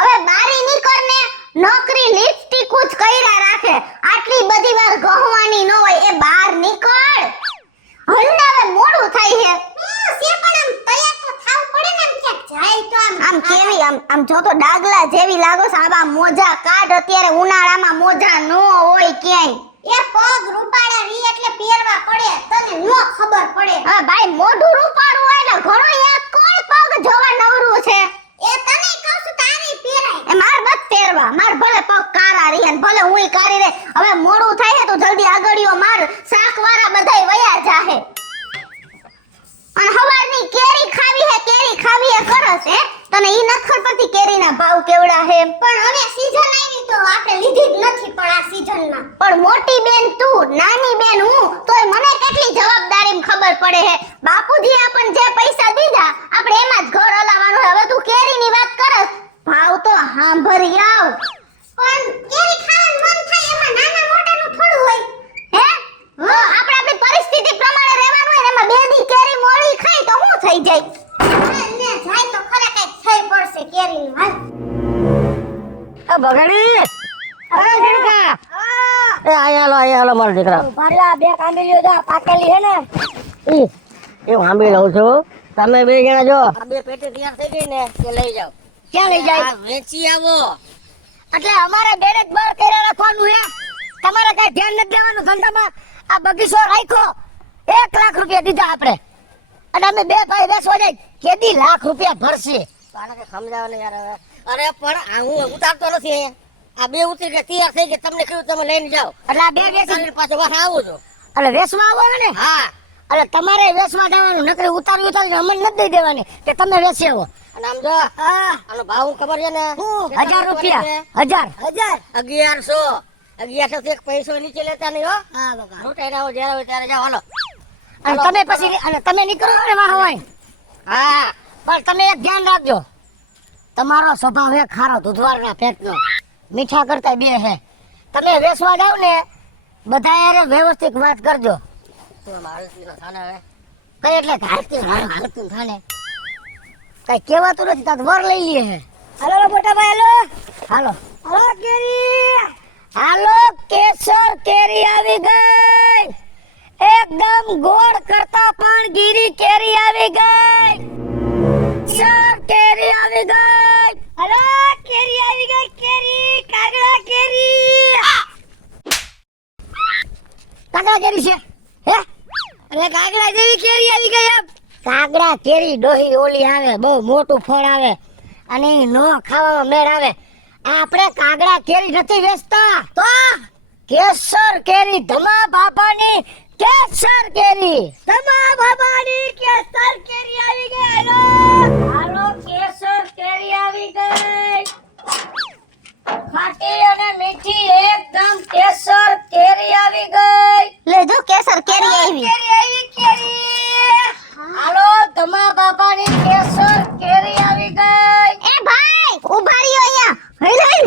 હવે બારી નીકળ ને નોકરી લિપસ્ટિક જ કર્યા રાખે આટલી બધી વાર ગહવાની ન હોય એ બહાર નીકળ હલને હવે મોડું થાય છે પણ આમ તૈયાર તો થાવ પડે ને આમ ક્યાંક જાય તો આમ કેવી આમ જો તો ડાગલા જેવી લાગો છે આવા મોજા કાઢ અત્યારે ઉનાળામાં મોજા ન હોય ક્યાંય એ પગ રૂપાળા રી એટલે પહેરવા પડે તને નો ખબર પડે હા ભાઈ મોઢું રૂપાળું હોય ને ઘણો એક કોઈ પગ જોવા નવરું છે એ તને કહું છું તારી પહેરાય એ માર બત પહેરવા માર ભલે પગ કારા રી અને ભલે હુંય કારી રે હવે મોડું થાય તો જલ્દી આગળિયો માર શાકવાળા બધાય વયા જાહે અને હવારની કેરી ખાવી હે કરસ હે તને ઈ નથ ખબર પડતી કેરીના ભાવ કેવડા હે પણ હવે સીઝન આવી તો આપણે લીધી જ નથી પણ આ સીઝનમાં પણ મોટી બેન તું નાની બેન હું તોય મને કેટલી જવાબદારીમાં ખબર પડે હે બાપુજી આપણને જે પૈસા દીધા આપણે એમાં જ ઘર હલાવવાનું હવે તું કેરીની વાત કરસ ભાવ તો સાંભળી આવ પણ કેરી ખાવાનું મન થાય એમાં નાના મોટાનું થોડું હોય હે આપણે આપણી પરિસ્થિતિ પ્રમાણે રહેવાનું હોય એમાં બે દી કેરી મોળી ખાઈ તો શું થઈ જાય ને જાય તો ખરા કઈ થઈ પડશે કેરીનું હાલ આ બગાડી અરે દીકરા એ આયા હાલો મારો દીકરા ભાડલા બે કાંબીલીઓ જા પાકેલી હે ને એ વાંબી લઉં છું તમે બે જણા જો આ બે પેટી તૈયાર થઈ ગઈ ને કે લઈ જાઓ ક્યાં લઈ જાય વેચી આવો એટલે અમારે બેરે જ બાર કર્યા રાખવાનું હે તમારે કઈ ધ્યાન નથી દેવાનું ધંધામાં આ બગીચો રાખ્યો 1 લાખ રૂપિયા દીધા આપણે અને અમે બે ભાઈ બેસવા જાય કેદી લાખ રૂપિયા ભરશે આને કે સમજાવો ને યાર હવે અરે પણ આ હું ઉતારતો નથી અહીંયા આ બે ઉતરી કે તૈયાર થઈ ગયા તમને કહ્યું તમે લઈને જાઓ એટલે આ બે બેસી પાછો વાહ આવું છો એટલે વેસમાં આવો ને હા એટલે તમારે વેસમાં જવાનું નકરી ઉતારવી અમને નથી દઈ દેવાની કે તમે વેસી આવો અને આમ જો આનો ભાવ ખબર છે ને 1000 રૂપિયા 1000 1100 તો એક પૈસો નીચે લેતા નહીં હો હા બકા લૂંટાઈ રહ્યો જ્યારે હોય ત્યારે જાઓ હાલો અને તમે પછી અને તમે નીકળો ને વાહ હોય હા પણ તમે એક ધ્યાન રાખજો તમારો સ્વભાવ હે ખારો દૂધવાળના પેટનો મીઠા કરતા બે હે તમે વેસવા જાવ ને બધા યાર વ્યવસ્થિત વાત કરજો તો મારું થાને હવે કઈ એટલે હાલતું થાને કઈ કહેવાતું નથી તાત વર લઈ લઈએ હે હાલો મોટા ભાઈ હાલો હાલો કેરી હાલો કેસર કેરી આવી ગઈ એકદમ ગોળ કરતા પણ ગીરી કેરી આવી ગઈ સર કેરી આવી ગઈ હાલો કેરી આવી ગઈ કેરી કાગડા કેરી છે હે અરે કાગડા જેવી કેરી આવી ગઈ એમ કાગડા કેરી ડોહી ઓલી આવે બહુ મોટું ફળ આવે અને નો ખાવામાં મેળ આવે આપણે કાગડા કેરી નથી વેચતા તો કેસર કેરી ધમા બાબાની કેસર કેરી ધમા બાબાની કેસર કેરી આવી ગઈ હાલો કેસર કેરી આવી ગઈ ખાટી અને મીઠી એકદમ કેસર કેરી આવી ગઈ લેજો કેસર કેરી આવી કેરી હાલો ધમા બાબાની કેસર કેરી આવી ગઈ એ ભાઈ ઉભા રહ્યો અહીંયા હઈ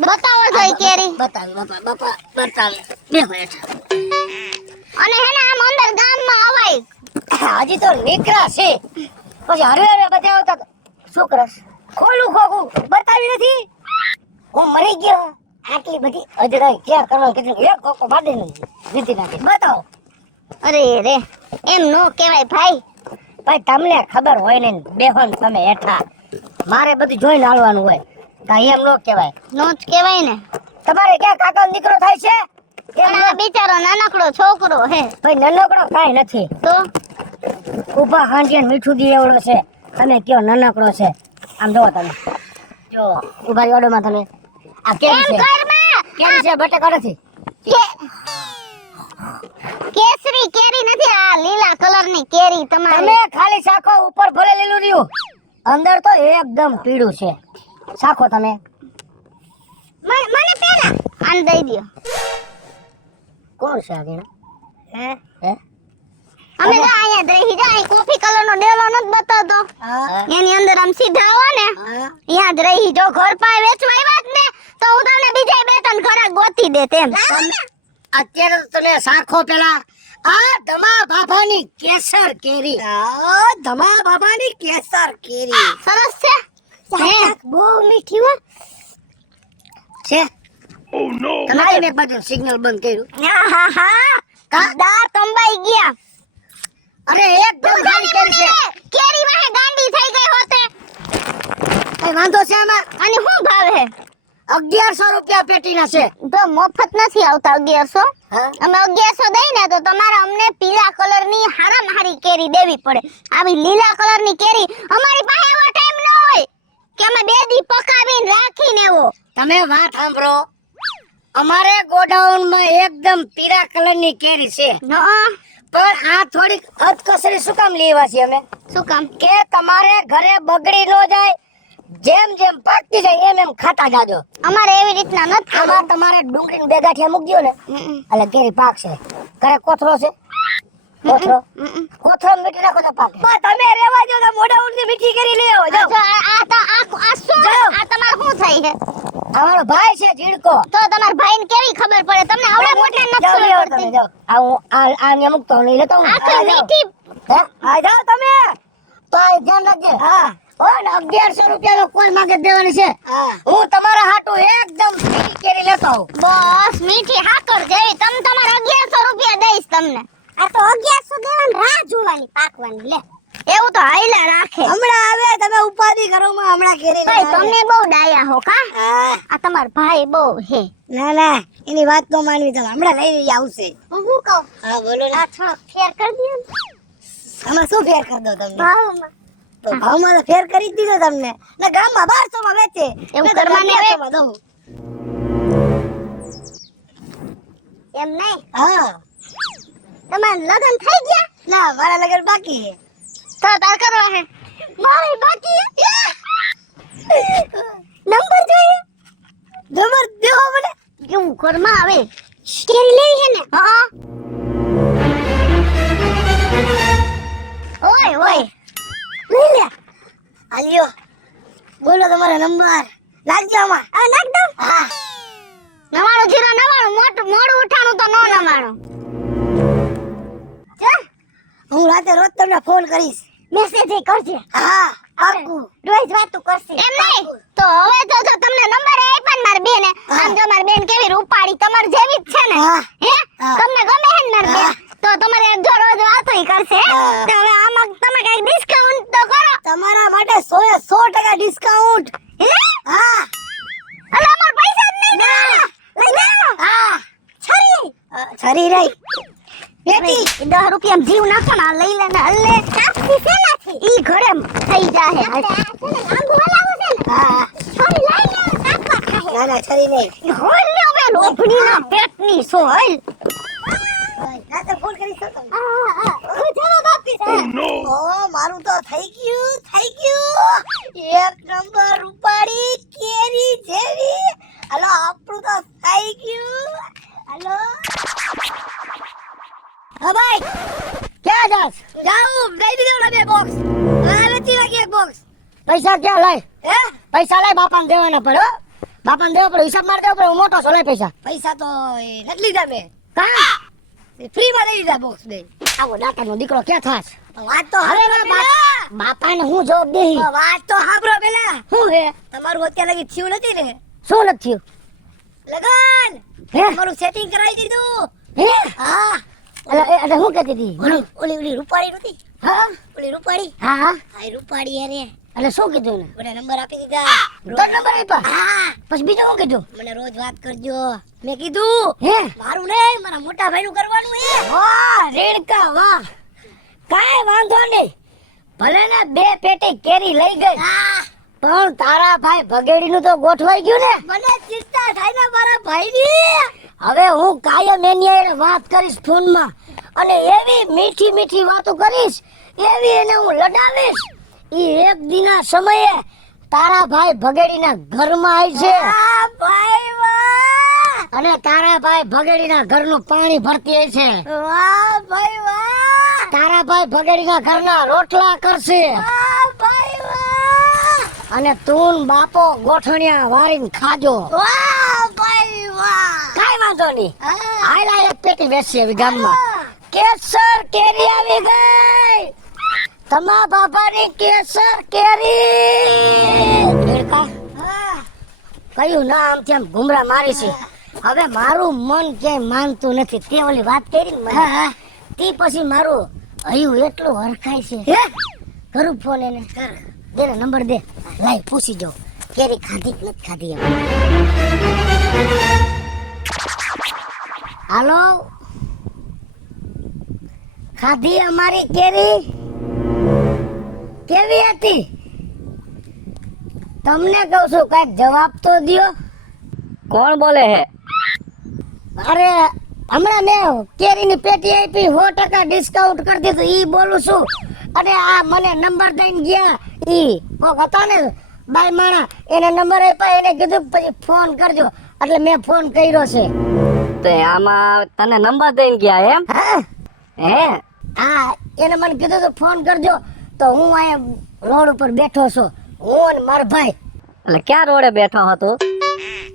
બતાવો જોઈ કેરી બતાવી બાપા બતાવી બે મિનિટ અને હેને આમ અંદર ગામમાં અવાય હજી તો નીકળા છે પછી હરે બતાવતા શું કરસ ખોલું ખોખું બતાવી નથી હું મરી ગયો આટલી બધી અજરાઈ ક્યાં કરવાનું કીધું એક કોકો બાંધી નથી દીધી નાખી બતાવો અરે રે એમ નો કહેવાય ભાઈ ભાઈ તમને ખબર હોય ને બેહોન તમે હેઠા મારે બધું જોઈને હાલવાનું હોય કાંઈ એમ નો કહેવાય નો જ કહેવાય ને તમારે ક્યાં કાકા દીકરો થાય છે પણ આ બિચારો નાનકડો છોકરો હે ભાઈ નાનકડો કાંઈ નથી તો ઉભા હાંડિયા મીઠું દી એવડો છે તમે કયો નાનકડો છે આમ જોવો તમે જો ઉભા ઓડોમાં તમે આ કેરી છે કેરી છે બટાકા નથી કેસરી કેરી નથી આ લીલા કલરની કેરી તમે તમારે ખાલી શાખો ઉપર ભલે લીલું રહ્યું અંદર તો એકદમ પીળું છે શાખો તમે મને પેલા આન દઈ દયો કોણ છે આ ગીણા હે હે અમે તો અહીંયા દઈ જા અહીં કોફી કલરનો ડેલો નથી બતાવતો એની અંદર આમ સીધા આવો ને અહીંયા જ રહી જો ઘર પાસે વેચવા આવ્યા જ ને તો હું તમને બીજા બે ત્રણ ઘરાક ગોતી દે તેમ અત્યારે તો તમે શાખો પેલા આ ધમા બાબાની કેસર કેરી. આ ધમા બાબાની કેસર કેરી સરસ છે બહુ મીઠી હો છે. તમારે મેં બધું સિગ્નલ બંધ કર્યું. આહાહા દાંત અંબાઈ ગયા. અરે એકદમ સારી કેરી છે. કેરી વાહે ગાંડી થઈ ગઈ હોતે. કઈ વાંધો છે આમાં? અને શું ભાવ હે? 1100 રૂપિયા પેટીના છે. તો મફત નથી આવતા 1100. હા? અમે 1100 દઈ ને તો તમારે અમને પીળા કલરની હારામાં હારી કેરી દેવી પડે. આવી લીલા કલરની કેરી અમારી પાસે એવો ટાઈમ ન હોય કે અમે 2 દી પકાવીને રાખીને એવો. તમે વાત સાંભળો. અમારે ગોડાઉનમાં એકદમ પીળા કલરની કેરી છે, હં, પણ આ થોડીક અધકસરી શું કામ લેવા છે અમે? શું કામ? કે તમારે ઘરે બગડી ન જાય, જેમ જેમ પાકતી જાય એમ એમ ખાતા જાજો. અમારે એવી રીતના નથી. આમાં તમારે ડુંગળીને બે ગાંઠિયા મૂકી દો ને એટલે કેરી પાકશે. ઘરે કોથરો છે? કોથરો મીઠી નાખો તો પાકે. તમે રેવા દો તો મોઢા ઉડતી મીઠી કરી લેવો. જો આ શું? આ તમારે શું થઈ છે? અમારો ભાઈ છે જીડકો. તો તમારા ભાઈને કેવી ખબર પડે? તમને આવડે મોટા નથી જાઓ, ખબર જાઓ પડતી. તમે જાઓ. આ ને મૂકતો નહીં લેતો હું. આખી મીઠી. હે? આ જાઓ તમે. તો આ ધ્યાન રાખજે. હા. ઓય ને 1100 રૂપિયાનો કોઈ માગે દેવાની છે. હું તમારા હાટુ એકદમ મીઠી કેરી લેતો આવું. બસ મીઠી હાકર જેવી. તમે તમારા 1100 રૂપિયા દઈશ તમને. આ તો 1100 દેવાની રાહ જોવાની પાકવાની. લે એવું તો હાઈલા રાખે. હમણાં આવે તમે ઉપાધિ કરો માં હમણાં કેરી ભાઈ લેવા તમે બહુ ડાયા હો કા? આવે. આ તમારો ભાઈ બહુ હે. ના ના એની વાત તો માનવી તમે હમણાં લઈ આવશે. હું શું કહું? હા બોલો ને. આ થોડો ફેર કરી દો ને આમાં શું ફેર કરી દો તમને? ભાવમાં. તો ભાવમાં તો ફેર કરી જ દીધો તમને. ને ગામમાં 1200 માં વેચે. એવું મેં તો કરવાને 1100 માં દઉં. એમ નહીં. હા. તમારા લગ્ન થઈ ગયા? ના મારા લગન બાકી છે. તો તાર કરવા હે. મારે બાકી હે. નંબર જોઈએ. જબર દેવો મને. કેવું ઘરમાં આવે? કેરી લેવી હે ને? હા. ઓય ઓય. લઈ લે. આલ્યો. બોલો તમારો નંબર. લાગજો આમાં. આ નાખ દઉં. હા. 99 મોટું મોડું ઉઠાણું તો નો નવાણું. જા હું રાતે રોજ તમને ફોન કરીશ. મેસેજ કરજે. હા પાક્કું. રોજ વાતું કરશે. એમ નહીં તો હવે તો જો તમને નંબર આપ્યા ને મારી બેને. આમ જો મારી બેન કેવી રૂપાળી તમાર જેવી જ છે ને. હા. હે હા. તમને ગમે હે ને મારી બેન? હા. તો તમારે જો રોજ વાતોય કરશે. હા. તો હવે આમાં તમે કઈ ડિસ્કાઉન્ટ તો કરો. તમારા માટે 100% ડિસ્કાઉન્ટ. હે હા. અરે અમાર પૈસા જ નહીં દેવાના. લઈ જાઓ. હા. છરી છરી રહી. પેટી. 10 રૂપિયા જીવ નાખો ને આ લઈ લે ને હલ્લે કાપી છે નાખી ઈ ઘરે થઈ જાહે. લાંબુ હલાવો છે ને. હા. છરી લઈ લે કાપવા ખાહે. ના ના છરી નહીં. હોલ ને હવે લોભણીના પેટની સોલ. રાતે ફોન કરીશ તો તમને. જવાબ આપીશ. ઓ મારું તો થઈ ગયું. એક નંબર રૂપાળી કેરી જેવી. હાલો આપણું તો થઈ ગયું. હાલો. હા ભાઈ ક્યાં જાસ? જાઉં લઈ દીધો ને 2 બોક્સ. હવે વેચી નાખી 1 બોક્સ. પૈસા ક્યાં લાય? હે પૈસા લાય બાપાને દેવાના પડે. બાપાને દેવા પડે. હિસાબ માર દેવો પડે. હું મોટો છો. લઈ પૈસા. પૈસા તો નથી લીધા મેં. કા ફ્રી માં દઈ દીધા બોક્સ બે. આવો ડાકાનો દીકરો ક્યાં થાસ? વાત તો હવે બાપાને હું જવાબ દેહી. વાત તો સાંભળો પેલા. શું હે તમારું અત્યારે લગી થયું નથી ને? શું નથી થયું? લગન હે તમારું સેટિંગ કરાવી દીધું. હે હા. એટલે હું કહેતી હતી? ઓલી રૂપાળી નતી? હા ઓલી રૂપાળી. હા આ રૂપાળી અરે એટલે શું કીધું ને? મને નંબર આપી દીધા. તો નંબર આપ્યા? હા. પછી બીજું શું કીધું? મને રોજ વાત કરજો. મેં કીધું હે મારું નહીં મારા મોટા ભાઈનું કરવાનું હે. વાહ રેડકા વાહ. કાઈ વાંધો નહીં. ભલે ને 2 પેટી કેરી લઈ ગઈ. પણ તારા ભાઈ ભગેડીનું તો ગોઠવાઈ ગયું ને. મને ચિંતા થાય ને મારા ભાઈની. હવે હું કાયમ એની હારે વાત કરીશ ફોનમાં અને એવી મીઠી મીઠી વાતો કરીશ. એવી એને હું લડાવીશ. ઈ એક દિના સમયે તારા ભાઈ ભગેડીના ઘરમાં આવી છે. ભાઈ વાહ. અને તારા ભાઈ ભગેડીના ઘરનું પાણી ભરતી હોય છે. વાહ ભાઈ વાહ. તારા ભાઈ ભગેડીના ઘરના રોટલા કરશે. વાહ ભાઈ વાહ. અને તું ને બાપો ગોઠણિયા વારીને ખાજો. વાહ ભાઈ વાહ. કાઈ વાંધો નહીં. હાલ એક પેટી બેસી આવી ગામમાં. કેસર કેરી આવી ગઈ. તમારા બાપાની કેસર કેરી. કેળકા કયું ના આમ તેમ ઘુમરા મારી છે. હવે મારું મન ક્યાંય માનતું નથી. તે ઓલી વાત કરી ને મને, તે પછી મારું હયું એટલું હરખાય છે. કરું ફોન એને. દે ને નંબર દે. લાઈ પૂછી જાઉં કેરી ખાધી કે નથી ખાધી એમ. હાલો, ખાધી અમારી કેરી? કેવી હતી? તમને કહું છું કઈક જવાબ તો દ્યો. કોણ બોલે હે? અરે હમણાં મેં કેરીની પેટી આપી 100% ડિસ્કાઉન્ટ કરી દીધું, ઈ બોલું છું. અને આ મને નંબર દઈને ગયા ઈ કોક હતા ને બાઈ માણા, એને નંબર આપ્યા, એને કીધું પછી ફોન કરજો, એટલે મેં ફોન કર્યો છે. તે આમાં તને નંબર દઈને ગયા એમ? હા હે? હા, એને મને કીધું તો ફોન કરજો. તો હું અહીંયા રોડ ઉપર બેઠો છું, હું અને મારો ભાઈ. એટલે ક્યાં રોડે બેઠો હતો?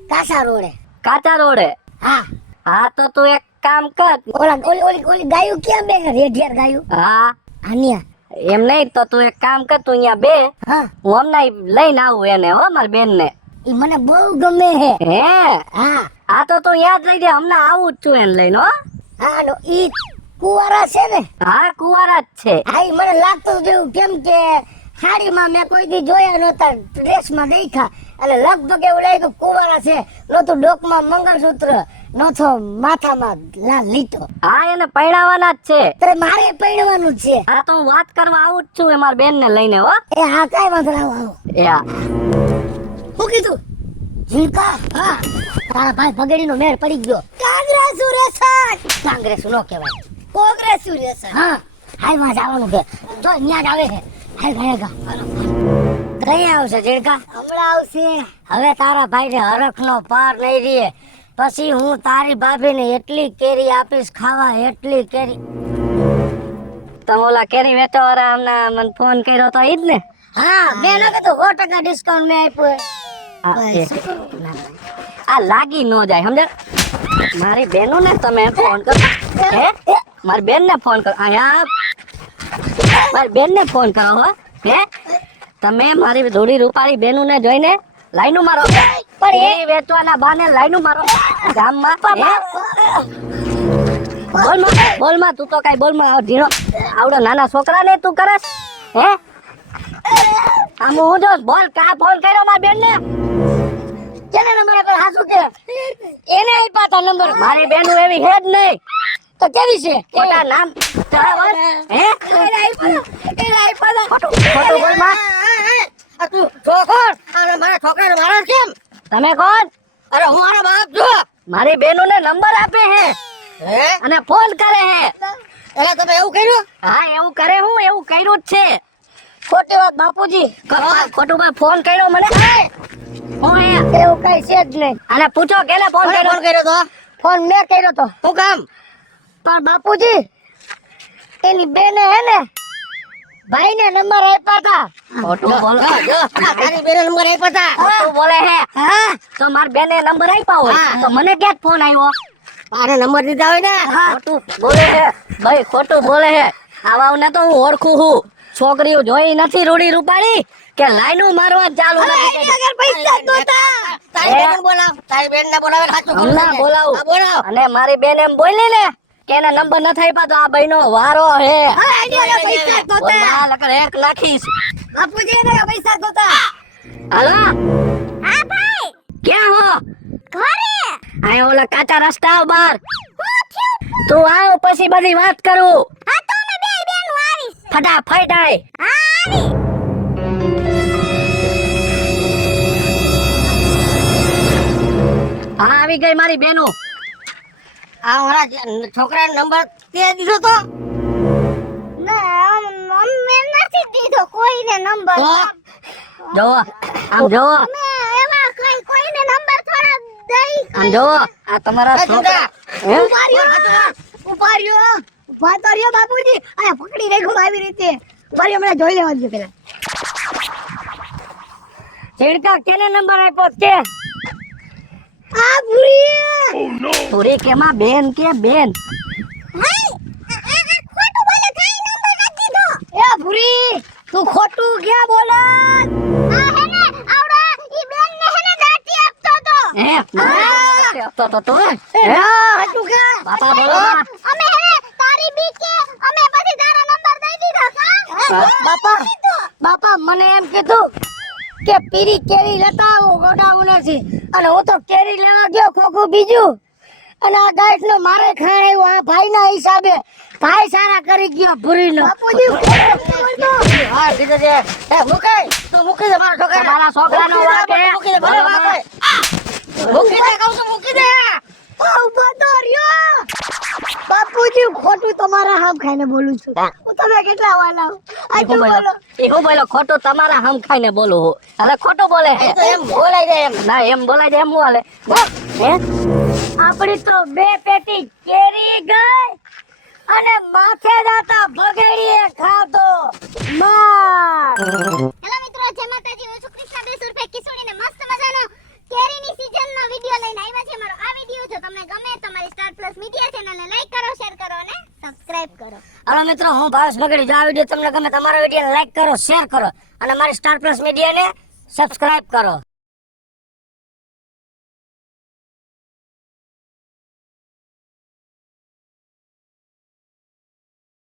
કાસા રોડે. કાચા રોડે? હા હા તો તું એક કામ કર. ઓલા ઓલી ગાયું ક્યાં બે રેઢિયાર ગાયું? હા આનિયા. એમ નહીં તો તું એક કામ કર, તું અહીંયા બે, હા હું હમણાં લઈને આવું એને, હો મારી બેન ને. ઈ મને બહુ ગમે હે. હે? હા આ તો તું યાદ લઈ દે, હમણાં આવું જ છું એને લઈને, હો. હા નો ઈ કુવારા છે ને? હા કુંવારા જ છે. હા ઈ મને લાગતું જેવું, કેમ કે સાડીમાં મેં કોઈ દી જોયા નહોતા, ડ્રેસમાં દેખ્યા, એટલે લગભગ એવું લાગ્યું કુવારા છે. નહોતું ડોકમાં મંગળસૂત્ર, નહોતો માથામાં લાલ લીટો. હા એને પરણાવવાના જ છે. ત્યારે મારે પહેરવાનું જ છે. હા તો હું વાત કરવા આવું જ છું એ મારી બેન ને લઈને, હો. એ હા કાંઈ વાંધો ના, આવો. યા શું કીધું? ઝીણકા? હા, તારા ભાઈ ભગડીનો મેળ પડી ગયો. કાંગ્રેસુરેશન. કાંગ્રેસ નો કહેવાય, કોંગ્રેસુરેશન. હા, હાઈ માં જવાનું છે, જો ન્યા જ આવે છે. હાઈ ભાઈ ગા કઈ આવશે ઝીણકા? હમણાં આવશે. હવે તારા ભાઈ ને હરખ નો પાર નહીં રહે. પછી હું તારી ભાભીને એટલી કેરી આપીશ ખાવા, એટલી કેરી. તમે ઓલા કેરી વેચો વાળા હમણાં મને ફોન કર્યો તો ઈ જ ને? હા, મેં ન કીધું 100% ડિસ્કાઉન્ટ મેં આપ્યું. હા, આ લાગી ન જાય, સમજે? મારી બેનો ને તમે ફોન કરો. હે? મારી બેન ને ફોન કરો. આયા મારી બેન ને ફોન કરો, હો. હે? તમે મારી ધોળી રૂપાળી બેનું ને જોઈને લાઈનો મારો, પણ એ વેચવાના બાને લાઈનો મારો ગામમાં. બોલમાં તું તો કઈ બોલમાં ઢીણો આવડો નાના છોકરા ને તું કરસ? હે? આમ હું જો બોલ, કા ફોન કર્યો મારી બેન ને? કેને નંબર પર હાસુ કે એને આપ્યા તા નંબર? મારી બેનું એવી હે જ નહીં. તો કેવી છે? ખોટા નામ ચડાવસ. હે? એને આપ્યા. ખોટું બોલમાં. આ તું જોખર અને મારા છોકરાને મારા કેમ? તમે કોણ? અરે હું મારા બાપ છું. મારી બેનું ને નંબર આપે હે હે? અને ફોન કરે હે. એટલે તમે એવું કર્યું? હા એવું કરે, હું એવું કર્યું જ છે. ખોટી વાત બાપુજી. ખોટું ભાઈ ફોન કર્યો મને. હું હે? એવું કઈ છે જ નહીં. અને પૂછો કેને ફોન કોને કર્યો? ફોન કર્યો તો? ફોન મેં કર્યો તો. શું કામ? પણ બાપુજી એની બેને હે ને ભાઈ ને નંબર આપ્યા તા. ખોટું બોલ. તારી બેને નંબર આપ્યા તા. ખોટું બોલે હે. હા, તો મારી બેને નંબર આપ્યા હોય તો મને ક્યાં ફોન આવ્યો? આને નંબર દીધા હોય ને. ખોટું બોલે હે ભાઈ, ખોટું બોલે હે. આવાને તો હું ઓળખું છું. છોકરીઓ જોઈ નથી રૂડી રૂપાડી કે લાઈનો મારવા ચાલુ નથી કરી. પૈસા નહોતા. તારી બેન બોલાવ. તારી બેન ને બોલાવે સાચું કરું. હમણાં બોલાવું. હા, બોલાવ. અને મારી બેન એમ બોલી ને કે એના નંબર ન થઈ પા તો આ ભાઈનો વારો હે. પૈસા નહોતા. બોલમાં લગર એક નાખીશ. બાપુજી એને પૈસા નહોતા. હાલો હા ભાઈ, ક્યાં હો? ઘરે. આ ઓલા કાચા રસ્તા બહાર તું આવ પછી બધી વાત કરું. હા તો અમે બે બેનો આવીશ. ફટાફટ આય. હા આવી. હા આવી ગઈ મારી બેનો. આ મારા છોકરાનો નંબર તે દીધો તો? ના મમ્મી નથી દીધો કોઈને નંબર. જોવો આમ જોવો, અમે એવા કોઈને નંબર થોડા દઈ. આમ જોવો આ તમારા છોકરા. હે? ઉભા રહ્યો. ઉભા તો રહ્યો બાપુજી. આ પકડી રાખ્યો આવી રીતે. ઉભા રહ્યો, મને જોઈ લેવા દો પેલા. ચીડકા કેને નંબર આપ્યો કે? આ ભૂરી. પૂરી કેમાં બેન કે બેન? હાય તું ખોટું ક્યાં બોલે આ હે ને આવડા ઈ બેન ને હે ને દાટી આપતો તો તો તો એ ના હતું કે બાપા બોલો બા. અમે હે ને તારી બીક કે અમે પછી તારો નંબર દઈ દીધો કા બાપા મને એમ કીધું કે પીરી કેરી લેતા આવો ગોડાઉનેથી અને હું તો કેરી લેવા ગયો ખોખું બીજું અને આ ગાંઠ નો મારે ખાણ આવ્યો આ ભાઈના હિસાબે ભાઈ સારા કરી ગયો ભૂરીનો બાપુજી હા કીધું છે એ મૂકી દે મારા છોકરા તમારા છોકરાનો વાંક હે. મૂકી દે ભલે વાંક હોય. મૂકી દે કહું છું મૂકી દે ઉભો તો રહ્યો બાપુજી ખોટું તમારા હામ ખાઈને બોલું છું હું તમે કેટલા વાલા આ એ હું બોલો એ હું બોલો ખોટું તમારા હમ ખાઈને બોલું હું અરે ખોટું બોલે હે તો એમ બોલાઈ જાય એમ ના એમ બોલાય છે એમ હું હાલે હે આપણી તો બે પેટી કેરી ગઈ અને માથે દાતા બગડીએ ખાતો માર હેલો મિત્રો જય માતાજી હું છું કૃષ્ણા બેસુર ફે કિશોરીને મસ્ત મજાનો કેરીની સીઝનનો વિડિયો લઈને આવ્યા છે મારો આ વિડિયો જો તમને ગમે તો મારી સ્ટાર પ્લસ મીડિયા ચેનલને લાઈક કરો શેર કરો અને સબસ્ક્રાઇબ કરો હાલો મિત્રો હું ભાવેશ બગડી જો આ વિડિયો તમને ગમે તમારો વિડિયોને લાઈક કરો શેર કરો અને મારી સ્ટાર પ્લસ મીડિયાને સબસ્ક્રાઇબ કરો